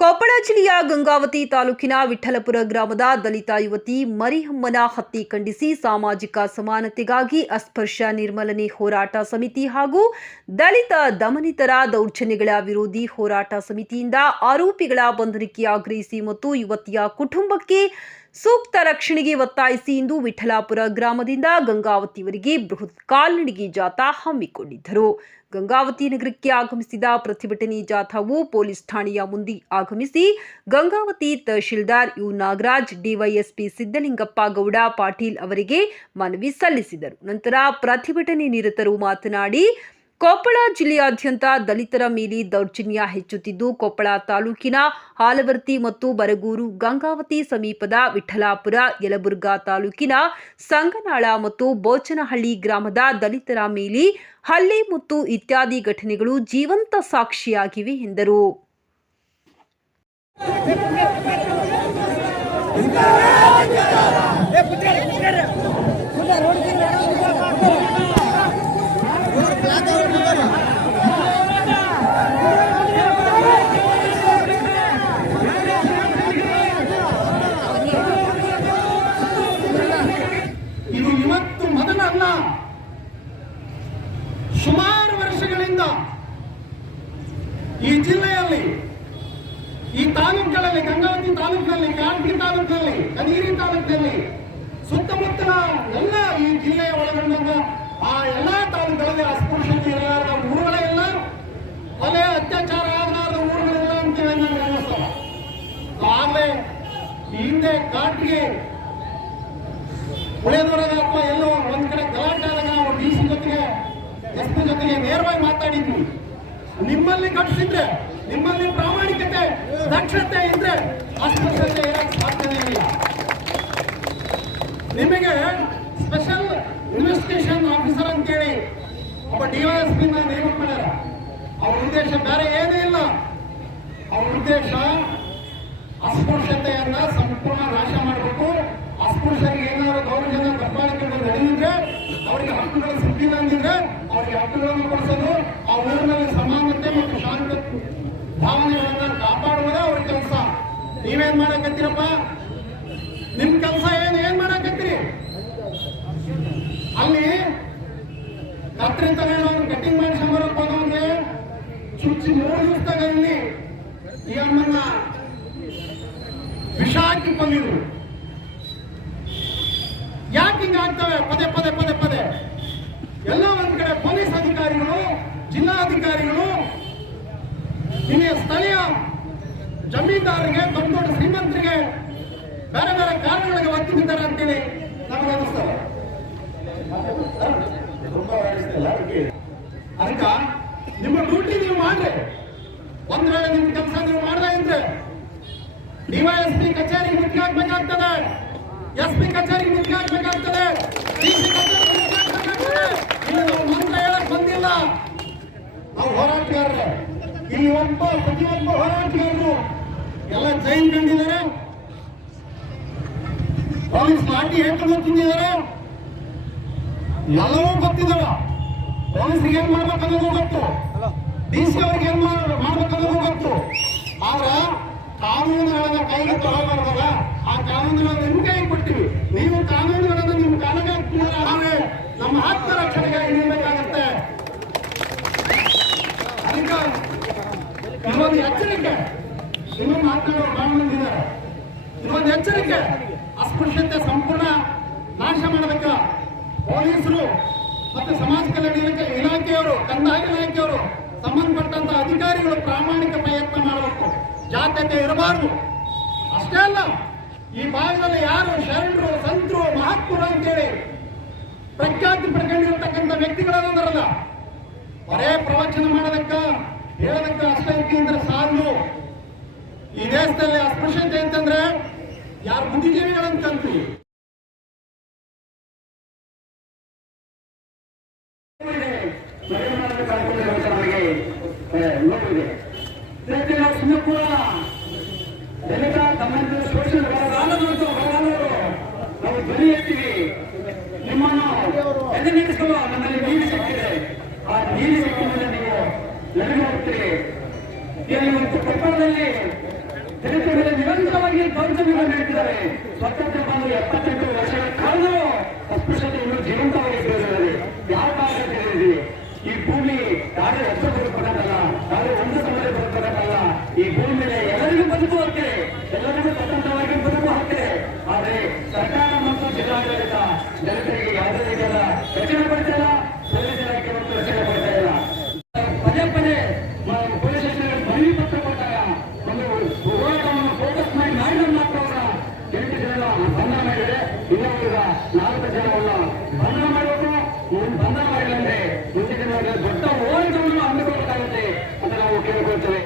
ಕೊಪ್ಪಳ ಜಿಲ್ಲೆಯ ಗಂಗಾವತಿ ತಾಲೂಕಿನ ವಿಠಲಪುರ ಗ್ರಾಮದ ದಲಿತ ಯುವತಿ ಮರಿಹಮ್ಮನ ಹತ್ಯೆ ಖಂಡಿಸಿ ಸಾಮಾಜಿಕ ಸಮಾನತೆಗಾಗಿ ಅಸ್ಪರ್ಶ ನಿರ್ಮಲನೆ ಹೋರಾಟ ಸಮಿತಿ ಹಾಗೂ ದಲಿತ ದಮನಿತರ ದೌರ್ಜನ್ಯಗಳ ವಿರೋಧಿ ಹೋರಾಟ ಸಮಿತಿಯಿಂದ ಆರೋಪಿಗಳ ಬಂಧನಕ್ಕೆ ಆಗ್ರಹಿಸಿ ಮತ್ತು ಯುವತಿಯ ಕುಟುಂಬಕ್ಕೆ ಸೂಕ್ತ ರಕ್ಷಣೆಗೆ ಒತ್ತಾಯಿಸಿ ಇಂದು ವಿಠಲಾಪುರ ಗ್ರಾಮದಿಂದ ಗಂಗಾವತಿವರೆಗೆ ಬೃಹತ್ ಕಾಲ್ನಡಿಗೆ ಜಾಥಾ ಹಮ್ಮಿಕೊಂಡಿದ್ದರು. ಗಂಗಾವತಿ ನಗರಕ್ಕೆ ಆಗಮಿಸಿದ ಪ್ರತಿಭಟನೆ ಜಾಥಾವು ಪೊಲೀಸ್ ಠಾಣೆಯ ಮುಂದೆ ಆಗಮಿಸಿ ಗಂಗಾವತಿ ತಹಶೀಲ್ದಾರ್ ಯು ನಾಗರಾಜ್, ಡಿವೈಎಸ್ಪಿ ಸಿದ್ದಲಿಂಗಪ್ಪ ಗೌಡ, ಪಾಟೀಲ್ ಅವರಿಗೆ ಮನವಿ ಸಲ್ಲಿಸಿದರು. ನಂತರ ಪ್ರತಿಭಟನೆ ನಿರತರು ಮಾತನಾಡಿ ಕೊಪ್ಪಳ ಜಿಲ್ಲೆಯಾದ್ಯಂತ ದಲಿತರ ಮೇಲೆ ದೌರ್ಜನ್ಯ ಹೆಚ್ಚುತ್ತಿದ್ದು, ಕೊಪ್ಪಳ ತಾಲೂಕಿನ ಹಾಲವರ್ತಿ ಮತ್ತು ಬರಗೂರು ಗಂಗಾವತಿ ಸಮೀಪದ ವಿಠಲಾಪುರ ಯಲಬುರ್ಗಾ ತಾಲೂಕಿನ ಸಂಗನಾಳ ಮತ್ತು ಬೋಚನಹಳ್ಳಿ ಗ್ರಾಮದ ದಲಿತರ ಮೇಲೆ ಹಲ್ಲೆ ಮತ್ತು ಇತ್ಯಾದಿ ಘಟನೆಗಳು ಜೀವಂತ ಸಾಕ್ಷಿಯಾಗಿವೆ ಎಂದರು ಇದು ಇವತ್ತು ಮೊದಲಲ್ಲ ಸುಮಾರು ವರ್ಷಗಳಿಂದ ಜಿಲ್ಲೆಯಲ್ಲಿ ಈ ತಾಲೂಕುಗಳಲ್ಲಿ ಗಂಗಾವತಿ ತಾಲೂಕಿನಲ್ಲಿ ಕಾಂಟಿ ತಾಲೂಕಿನಲ್ಲಿ ಕನಗಿರಿ ತಾಲೂಕಿನಲ್ಲಿ, ಸುತ್ತಮುತ್ತಲ ಎಲ್ಲ ಈ ಜಿಲ್ಲೆಯ ಒಳಗೊಂಡಂತ ಆ ಎಲ್ಲಾ ತಾಲೂಕುಗಳಲ್ಲಿ ಅಸ್ಪೃಶ್ಯತೆ ಇರಲಾರದ ಊರುಗಳೇ ಇಲ್ಲ. ಕೊಲೆ, ಅತ್ಯಾಚಾರ ಆಗಲಾರದ ಊರುಗಳಿಲ್ಲ ಅಂತ ನನಗೆ ಅನ್ನಿಸ್ತವ ಆಗಲೇ ಹಿಂದೆ ಕಾಟಿಗೆ ಉಳಿದವರಾಗ ಎಲ್ಲೋ ಒಂದ್ ಕಡೆ ಗಲಾಟೆ ಆದಾಗ ನಾವು ಡಿ ಸಿ ಜೊತೆಗೆ ಎಸ್ ಪಿ ಜೊತೆಗೆ ನೇರವಾಗಿ ಮಾತಾಡಿದ್ವಿ. ನಿಮ್ಮಲ್ಲಿ ಕಟ್ಟಿಸಿದ್ರೆ ನಿಮ್ಮಲ್ಲಿ ಪ್ರಾಮಾಣಿಕತೆ, ದಕ್ಷತೆ ಇದ್ರೆ ಅಸ್ಪೃಶ್ಯತೆ ಇರಕ್ಕೆ ಇಲ್ಲ. ನಿಮಗೆ ಸ್ಪೆಷಲ್ ಇನ್ವೆಸ್ಟಿಗೇಷನ್ ಆಫೀಸರ್ ಅಂತೇಳಿ ಒಬ್ಬ ಡಿವೈಎಸ್ಪಿ ನೇಮಕ ಮಾಡ್ಯಾರ. ಅವ್ರ ಉದ್ದೇಶ ಬೇರೆ ಏನೂ ಇಲ್ಲ. ಅವ್ರ ಉದ್ದೇಶ ಅಸ್ಪೃಶ್ಯತೆಯನ್ನ ಸಂಪೂರ್ಣ ನಾಶ ಮಾಡಬೇಕು. ಅಸ್ಪೃಶ್ಯರಿಗೆ ಅವರಿಗೆ ಹಕ್ಕುಗಳು ಸಿಕ್ಕಿಲ್ಲ ಅಂದಿದ್ರೆ ಅವರಿಗೆ ಹಕ್ಕುಗಳನ್ನು ಕೊಡಿಸೋದು, ಆ ಊರಿನಲ್ಲಿ ಸಮಾನತೆ ಮತ್ತು ಶಾಂತ ಭಾವನೆಗಳನ್ನ ಕಾಪಾಡುವುದೇ ಅವ್ರ ಕೆಲಸ. ನೀವೇನ್ ಮಾಡಕತ್ತೀರಪ್ಪ? ನಿಮ್ ಕೆಲಸ ಏನ್? ಏನ್ ಮಾಡಕತ್ತೀರಿ? ಅಲ್ಲಿ ಕತ್ರಿ ತಗೊಂಡು ಕಟಿಂಗ್ ಮಾಡಿಸ್ಕೊಂಡ್ ಅಂದ್ರೆ ಚುಚ್ಚಿ ಮೂರು ದಿವಸದಾಗ ಇಲ್ಲಿ ಈ ಅಮ್ಮನ್ನ ವಿಷ ಹಾಕಿ ಬಂದಿದ್ರು. ಯಾಕೆ ಹಿಂಗ ಆಗ್ತವೆ? ಪದೇ ಪದೇ ಪದೇ ಪದೇ ಎಲ್ಲ ಒಂದ್ ಕಡೆ ಪೊಲೀಸ್ ಅಧಿಕಾರಿಗಳು ಜಿಲ್ಲಾಧಿಕಾರಿಗಳು ಇಲ್ಲಿ ಸ್ಥಳೀಯ ಜಮೀನ್ದಾರರಿಗೆ, ದೊಡ್ಡ ದೊಡ್ಡ ಶ್ರೀಮಂತರಿಗೆ ಬೇರೆ ಬೇರೆ ಕಾರಣಗಳಿಗೆ ಒತ್ತಿ ಬಿದ್ದಾರೆ ಅಂತೇಳಿ ನಮಗೆ ಅದಕ್ಕ ನಿಮ್ಮ ಡ್ಯೂಟಿ ನೀವು ಮಾಡ್ರಿ. ಒಂದ್ ವೇಳೆ ನಿಮ್ ಕೆಲಸ ನೀವು ಮಾಡದೇ ಇದ್ರೆ ಡಿವೈಎಸ್ಪಿ ಕಚೇರಿ ಮುಖ್ಯ ಆಗ್ಬೇಕಾಗ್ತದೆ ಎಸ್ ಪಿ ಕಚೇರಿ ಮುಖ್ಯ ಆಗ್ಬೇಕಾಗ್ತದೆ ಡಿಸಿ ಕಚೇರಿಗೆ ಮುಖ್ಯ ಆಗ್ಬೇಕಾಗ್ತದೆ ಇಲ್ಲಿ ನಾವು ಮಂತ್ರ ಹೇಳಕ್ ಬಂದಿಲ್ಲ ನಾವು ಹೋರಾಟಗಾರರು ಒಬ್ಬ ಪ್ರತಿಯೊಬ್ಬ ಹೋರಾಟಗಾರರು ಎಲ್ಲ ಜೈಲ್ ಕಂಡಿದ್ದಾರೆ. ಪೊಲೀಸ್ ಲಾಠಿ ಹೇಳ್ಕೊಂಡು ತಿಂದಿದ್ದಾರೆ ಎಲ್ಲವೂ ಗೊತ್ತಿದ್ದಾರ ಪೊಲೀಸ್ರಿಗೆ ಏನ್ ಮಾಡ್ಬೇಕನ್ನೋದು ಗೊತ್ತು. ಡಿ ಸಿ ಅವ್ರಿಗೆ ಏನ್ ಮಾಡ್- ಮಾಡ್ಬೇಕನ್ನೋದು ಗೊತ್ತು. ಆದ್ರೆ ಕಾನೂನುಗಳನ್ನ ಕೈಗೆ ತಗೋಬಾರ್ದಲ್ಲ, ಆ ಕಾನೂನುಗಳನ್ನ ನಿಮ್ ಕೈಗೆ ಕೊಟ್ಟಿವಿ ನೀವು ಕಾನೂನುಗಳನ್ನ ನಿಮ್ ಕಾಲಕ್ಕೆ ಹಾಕ್ತಿದ್ರೆ ನಮ್ಮ ಆತ್ಮ ರಕ್ಷಣೆಗಾಗಿ ನಿಲ್ಬೇಕಾಗತ್ತೆ ಅದಕ್ಕೆ ಇನ್ನೊಂದು ಎಚ್ಚರಿಕೆ. ಏನು ಮಾತನಾಡೋರು ಬಹಳ ಮಂದಿ ಎಚ್ಚರಿಕೆ. ಅಸ್ಪೃಶ್ಯತೆ ಸಂಪೂರ್ಣ ನಾಶ ಮಾಡಬೇಕ. ಪೊಲೀಸರು ಮತ್ತು ಸಮಾಜ ಕಲ್ಯಾಣ ಇಲಾಖೆ ಇಲಾಖೆಯವರು, ಕಂದಾಯ ಇಲಾಖೆಯವರು ಸಂಬಂಧಪಟ್ಟಂತ ಅಧಿಕಾರಿಗಳು ಪ್ರಾಮಾಣಿಕ ಪ್ರಯತ್ನ ಮಾಡಬೇಕು. ಜಾತ್ಯತೆ ಇರಬಾರದು. ಅಷ್ಟೇ ಅಲ್ಲ, ಈ ಭಾಗದಲ್ಲಿ ಯಾರು ಶರಣರು, ಸಂತರು, ಮಹಾತ್ಮರು ಅಂತೇಳಿ ಪ್ರಖ್ಯಾತಿ ಪಡ್ಕೊಂಡಿರ್ತಕ್ಕಂಥ ವ್ಯಕ್ತಿಗಳನ್ನರಲ್ಲ ಬರೇ ಪ್ರವಚನ ಮಾಡೋದಕ್ಕ ಹೇಳೋದಕ್ಕ ಅಷ್ಟೇ ಅಂದ್ರೆ ಸಾಲು ಈ ದೇಶದಲ್ಲಿ ಅಸ್ಪೃಶ್ಯತೆ ಅಂತಂದ್ರೆ ಯಾರು ಬುದ್ಧಿಜೀವಿಗಳಂತ ಅಂತೀವಿ ನೋಡಿದೆ ಇದಕ್ಕೆ ನಾವು ಧ್ವನಿ ನಿಮ್ಮನ್ನು ಎದೆ ನಿಲ್ಲಿಸುವ ನಮ್ಮಲ್ಲಿ ನೀರು ಸಿಕ್ಕಿದೆ ಆ ನೀರು ಸಿಕ್ಕಿದ್ರೆ ನೀವು ಹೋಗ್ತೀರಿ ಇವತ್ತು ಕೊಪ್ಪಳದಲ್ಲಿ ಮೇಲೆ ನಿರಂತರವಾಗಿ ದೌರ್ಜನ್ಯಗಳು ಸ್ವತಂತ್ರ ಬಂದು ಎಪ್ಪತ್ತೆಂಟು ವರ್ಷಗಳ ಕಾಲದ ಅಸ್ಪೃಶ್ಯತೆ ಇನ್ನೂ ಜೀವಂತವಾಗಿ ಬೆಳೆದಿದೆ ಯಾವ ಕಾರಣಕ್ಕೆ ಈ ಭೂಮಿ ಯಾರು ಹೆಸರು ಬದುಕಬೇಕಲ್ಲ ఈ బంధనం అయితే ఇన్నోగా నాలుగు జన ఉన్నాం బంధనం అడుగుతూ నేను బంధనం అడిగితే ఇంటికి గొప్ప ఓడిలో అందుకోవడానికి అతను ఒకే కొంచెం